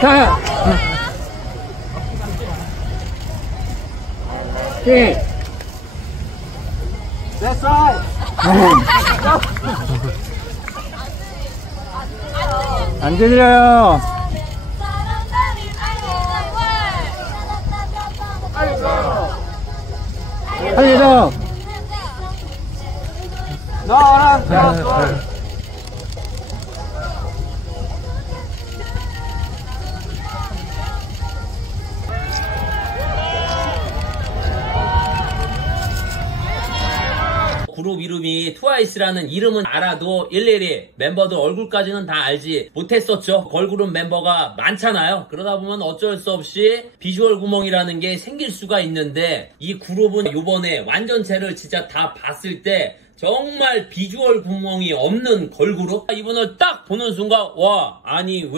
자, 예. 됐어. 안 들려요. 빨리 더. 너랑 들었어. 그룹 이름이 트와이스라는 이름은 알아도 일일이 멤버들 얼굴까지는 다 알지 못했었죠. 걸그룹 멤버가 많잖아요. 그러다 보면 어쩔 수 없이 비주얼 구멍이라는 게 생길 수가 있는데, 이 그룹은 요번에 완전체를 진짜 다 봤을 때 정말 비주얼 구멍이 없는 걸그룹. 이분을 딱 보는 순간 와, 아니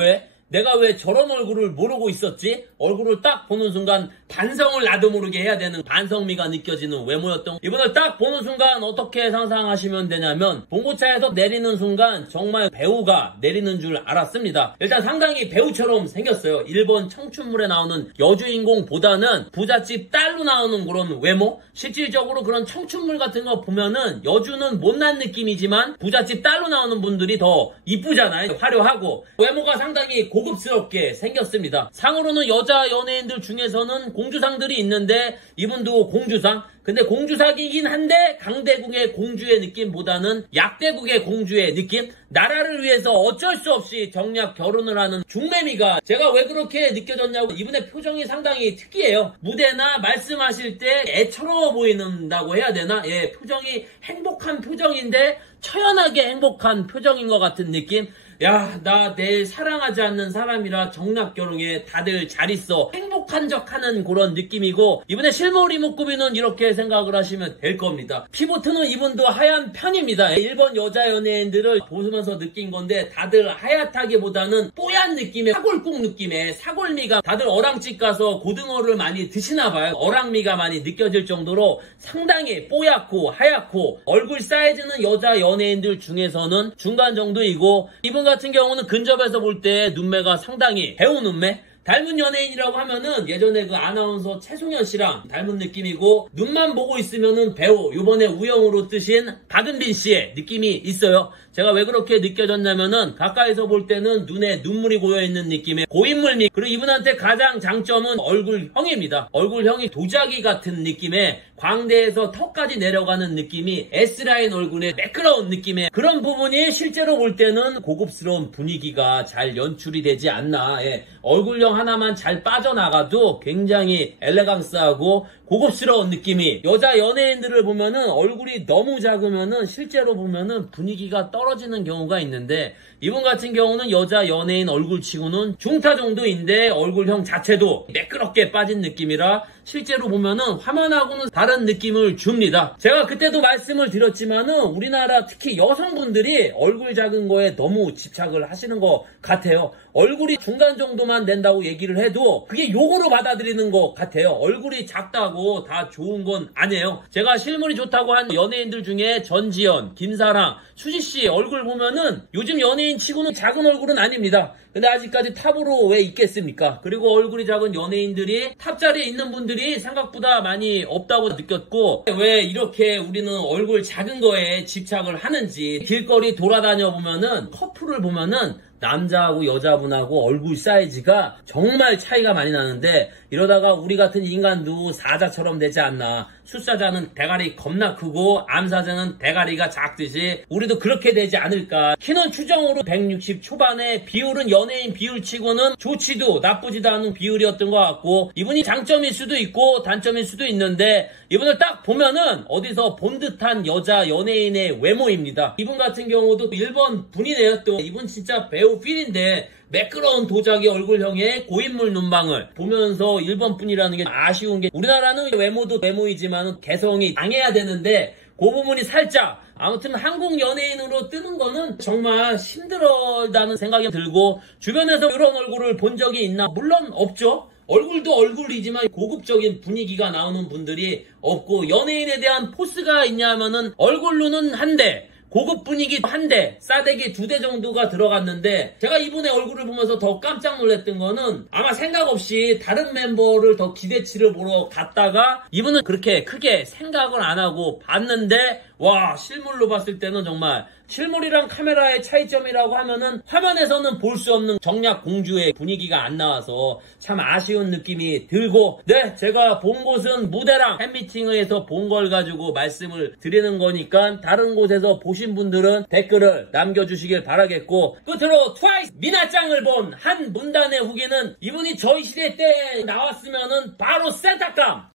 내가 왜 저런 얼굴을 모르고 있었지? 얼굴을 딱 보는 순간 반성을 나도 모르게 해야 되는 반성미가 느껴지는 외모였던, 이분을 딱 보는 순간 어떻게 상상하시면 되냐면, 봉고차에서 내리는 순간 정말 배우가 내리는 줄 알았습니다. 일단 상당히 배우처럼 생겼어요. 일본 청춘물에 나오는 여주인공보다는 부잣집 딸로 나오는 그런 외모. 실질적으로 그런 청춘물 같은 거 보면은 여주는 못난 느낌이지만 부잣집 딸로 나오는 분들이 더 이쁘잖아요. 화려하고 외모가 상당히 고급스럽게 생겼습니다. 상으로는 여자 연예인들 중에서는 공주상들이 있는데 이분도 공주상. 근데 공주상이긴 한데 강대국의 공주의 느낌보다는 약대국의 공주의 느낌? 나라를 위해서 어쩔 수 없이 정략 결혼을 하는 중매미가 제가 왜 그렇게 느껴졌냐고, 이분의 표정이 상당히 특이해요. 무대나 말씀하실 때 애처로워 보이는다고 해야 되나? 예, 표정이 행복한 표정인데 처연하게 행복한 표정인 것 같은 느낌? 야, 나 내일 사랑하지 않는 사람이라 정략결혼에 다들 잘 있어. 행복한 척 하는 그런 느낌이고, 이번에 실물 이목구비는 이렇게 생각을 하시면 될 겁니다. 피부톤은 이분도 하얀 편입니다. 일본 여자 연예인들을 보면서 느낀 건데 다들 하얗다기보다는 뽀얀 느낌의 사골국 느낌의 사골미가, 다들 어랑집 가서 고등어를 많이 드시나봐요. 어랑미가 많이 느껴질 정도로 상당히 뽀얗고 하얗고, 얼굴 사이즈는 여자 연예인들 중에서는 중간 정도이고, 이분 같은 경우는 근접해서 볼 때 눈매가 상당히 배우 눈매? 닮은 연예인이라고 하면은 예전에 그 아나운서 최송현 씨랑 닮은 느낌이고, 눈만 보고 있으면은 배우, 요번에 우영우로 뜨신 박은빈 씨의 느낌이 있어요. 제가 왜 그렇게 느껴졌냐면은 가까이서 볼 때는 눈에 눈물이 고여있는 느낌의 고인물미. 그리고 이분한테 가장 장점은 얼굴형입니다. 얼굴형이 도자기 같은 느낌의, 광대에서 턱까지 내려가는 느낌이 S라인 얼굴의 매끄러운 느낌의 그런 부분이 실제로 볼 때는 고급스러운 분위기가 잘 연출이 되지 않나. 예, 얼굴형 하나만 잘 빠져나가도 굉장히 엘레강스하고 고급스러운 느낌이, 여자 연예인들을 보면은 얼굴이 너무 작으면은 실제로 보면은 분위기가 떨어지는 경우가 있는데, 이분 같은 경우는 여자 연예인 얼굴치고는 중타 정도인데 얼굴형 자체도 매끄럽게 빠진 느낌이라 실제로 보면은 화면하고는 다른 느낌을 줍니다. 제가 그때도 말씀을 드렸지만은 우리나라 특히 여성분들이 얼굴 작은 거에 너무 집착을 하시는 것 같아요. 얼굴이 중간 정도만 된다고 얘기를 해도 그게 욕으로 받아들이는 것 같아요. 얼굴이 작다고 다 좋은 건 아니에요. 제가 실물이 좋다고 한 연예인들 중에 전지현, 김사랑, 수지씨 얼굴 보면은 요즘 연예인 치고는 작은 얼굴은 아닙니다. 근데 아직까지 탑으로 왜 있겠습니까? 그리고 얼굴이 작은 연예인들이 탑자리에 있는 분들이 생각보다 많이 없다고 느꼈고, 왜 이렇게 우리는 얼굴 작은 거에 집착을 하는지, 길거리 돌아다녀 보면은 커플을 보면은 남자하고 여자분하고 얼굴 사이즈가 정말 차이가 많이 나는데, 이러다가 우리 같은 인간도 사자처럼 되지 않나. 숫사자는 대가리 겁나 크고 암사자는 대가리가 작듯이 우리도 그렇게 되지 않을까. 키는 추정으로 160 초반에 비율은 연예인 비율치고는 좋지도 나쁘지도 않은 비율이었던 것 같고, 이분이 장점일 수도 있고 단점일 수도 있는데, 이분을 딱 보면은 어디서 본 듯한 여자 연예인의 외모입니다. 이분 같은 경우도 일본 분이네요. 또 이분 진짜 배우 필인데 매끄러운 도자기 얼굴형의 고인물 눈망울 보면서 일본 분이라는 게 아쉬운 게, 우리나라는 외모도 외모이지만 개성이 강해야 되는데 그 부분이 살짝, 아무튼 한국 연예인으로 뜨는 거는 정말 힘들다는 생각이 들고, 주변에서 이런 얼굴을 본 적이 있나? 물론 없죠. 얼굴도 얼굴이지만 고급적인 분위기가 나오는 분들이 없고, 연예인에 대한 포스가 있냐면은 얼굴로는 한데 고급 분위기 한 대, 싸대기 2대 정도가 들어갔는데 제가 이분의 얼굴을 보면서 더 깜짝 놀랐던 거는 아마 생각 없이 다른 멤버를 더 기대치를 보러 갔다가 이분은 그렇게 크게 생각을 안 하고 봤는데 와, 실물로 봤을 때는 정말 실물이랑 카메라의 차이점이라고 하면은 화면에서는 볼 수 없는 정약 공주의 분위기가 안 나와서 참 아쉬운 느낌이 들고, 네, 제가 본 곳은 무대랑 팬미팅에서 본 걸 가지고 말씀을 드리는 거니까 다른 곳에서 보신 분들은 댓글을 남겨주시길 바라겠고, 끝으로 트와이스 미나짱을 본 한 문단의 후기는 이분이 저희 시대 때 나왔으면은 바로 센터감